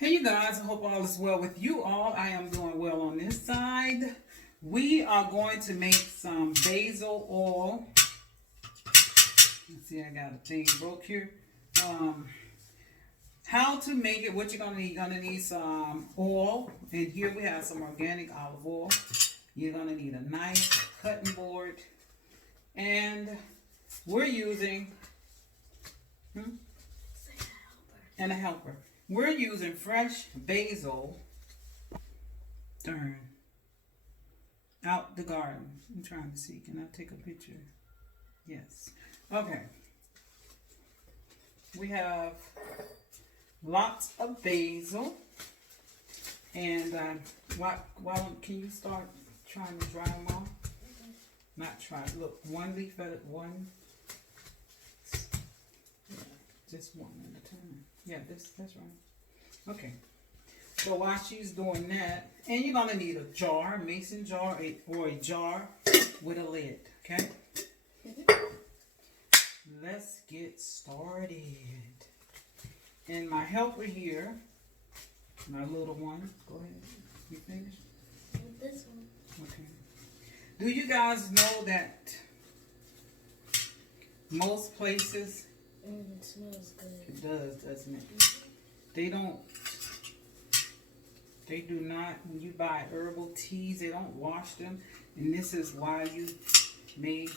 Hey you guys, I hope all is well with you all. I am doing well on this side. We are going to make some basil oil. Let's see, I got a thing broke here. How to make it, what you're going to need. You're going to need some oil. And here we have some organic olive oil. You're going to need a knife, cutting board. And we're using... and a helper. We're using fresh basil, out the garden. I'm trying to see. Can I take a picture? Yes. Okay. We have lots of basil. And why don't, can you start trying to dry them off? Not try. Look, one leaf at a one. Yeah, just one at a time. Yeah, that's right. Okay. So while she's doing that, and you're gonna need a jar, a mason jar, or a jar with a lid. Okay. Let's get started. And my helper here, my little one. Go ahead. You finished? This one. Okay. Do you guys know that most places? It smells good. It does, doesn't it? They do not, when you buy herbal teas, they don't wash them. And this is why you may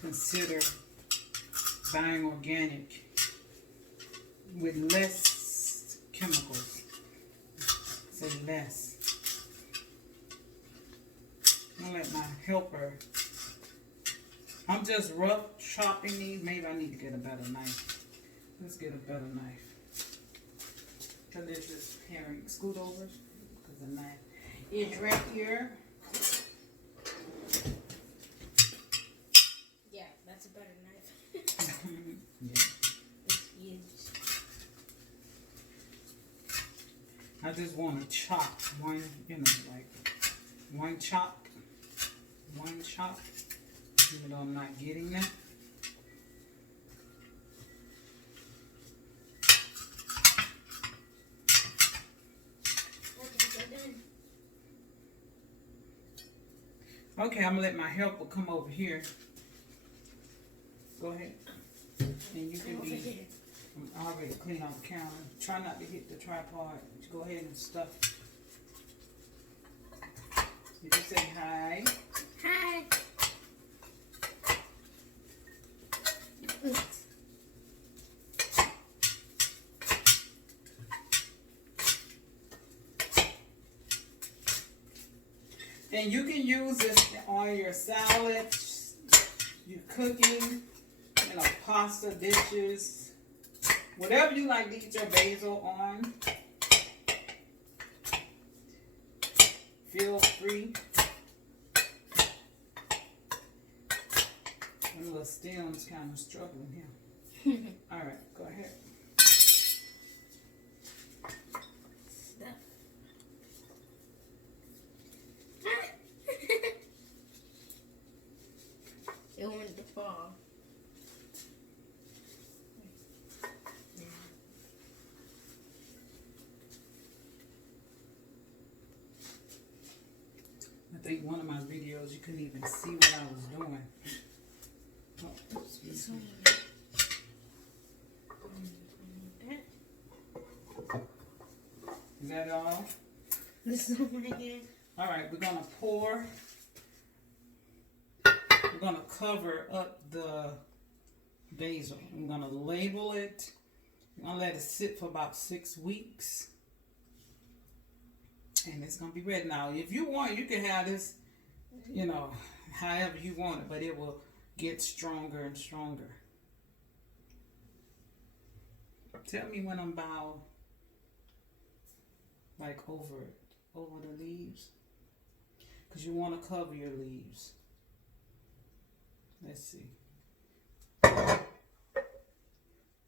consider buying organic with less chemicals. Say less. I'm gonna let my helper. I'm just rough chopping these. Maybe I need to get a better knife. Let's get a better knife. Because there's this herring. Scoot over. Because the knife is right here. Yeah, that's a better knife. Yeah. It's huge. I just want to chop one, like one chop. Even though I'm not getting that. Okay, I'm gonna let my helper come over here. Go ahead. And you can be, I'm already clean off the counter. Try not to hit the tripod. Go ahead and stuff. You can say hi. Hi. And you can use this on your salad, your cooking, pasta dishes, whatever you like to eat your basil on. Feel free. The little stem's kind of struggling here. All right, go ahead. It wanted to fall. I think one of my videos you couldn't even see what I was doing. Oh, excuse me. Is that all? This is one again. All right, we're gonna pour. We're gonna cover up the basil. I'm gonna label it. I'm gonna let it sit for about 6 weeks. And it's gonna be ready. Now, if you want, you can have this, however you want it, but it will get stronger and stronger. Tell me when I'm about, like over the leaves. Because you want to cover your leaves. Let's see.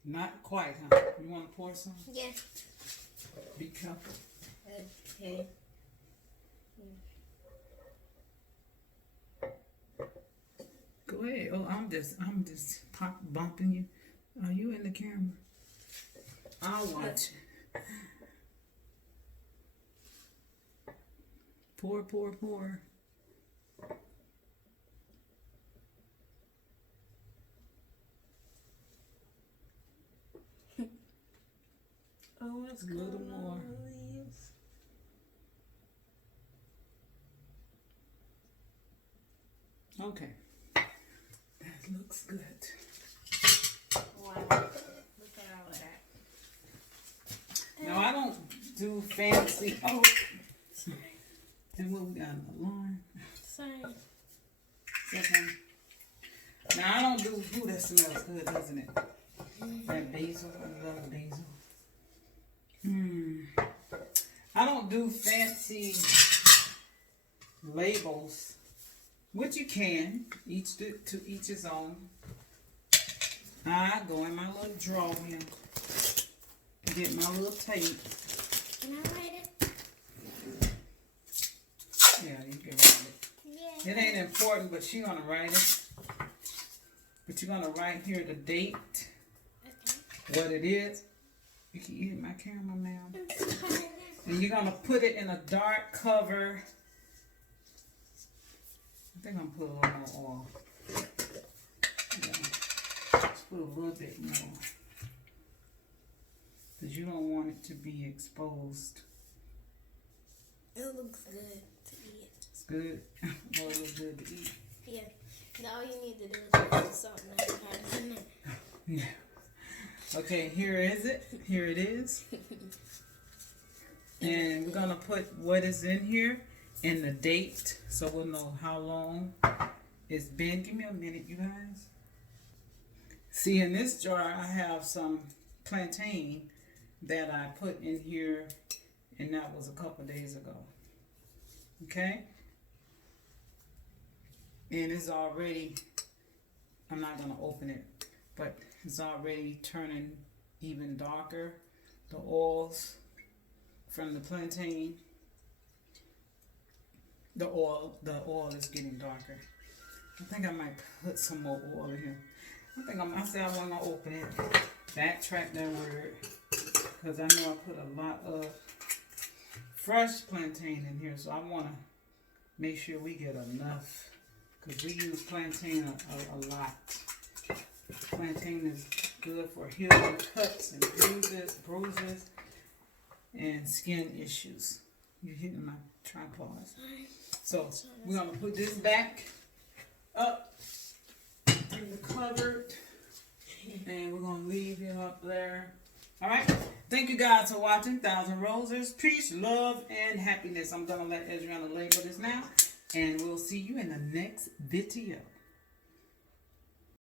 Not quite, huh? You want to pour some? Yeah. Be careful. Okay. Go ahead. Oh, I'm just bumping you. Are you in the camera? I'll watch. Pour, pour, pour. Oh, it's A little more. leaves. Okay. That looks good. Wow. Look at all that. Now I don't do fancy. Oh, sorry. And what we got? An alarm. Sorry. Second. Now I don't do. Ooh, that smells good, doesn't it? That basil. I love basil. I don't do fancy labels, which you can. To each his own. I go in my little drawer here, get my little tape. Can I write it? Yeah, you can write it. Yeah. It ain't important, but you're gonna write it. But you're gonna write here the date, Okay. what it is. You can eat my camera now. And you're gonna put it in a dark cover. I think I'm gonna put a little more oil. Yeah. Just put a little bit more. Because you don't want it to be exposed. It looks good to eat. It's good. Well, it looks good to eat. Yeah. Now all you need to do is put the salt and pepper in there. Yeah. Okay, here is it. Here it is. And we're gonna put what is in here and the date, so we'll know how long it's been. Give me a minute, you guys. See, in this jar, I have some plantain that I put in here, and that was a couple days ago. Okay? And it's already, I'm not gonna open it, but it's already turning even darker. The oils from the plantain, the oil is getting darker. I think I might put some more oil in here. I said I wasn't gonna open it. Backtrack that word, because I know I put a lot of fresh plantain in here, so I wanna make sure we get enough, because we use plantain a lot. Plantain is good for healing cuts and bruises, and skin issues. You're hitting my tripod. So we're gonna put this back up in the cupboard, and we're gonna leave it up there. All right. Thank you guys for watching 1,000 Roses. Peace, love, and happiness. I'm gonna let Adriana label this now, and we'll see you in the next video.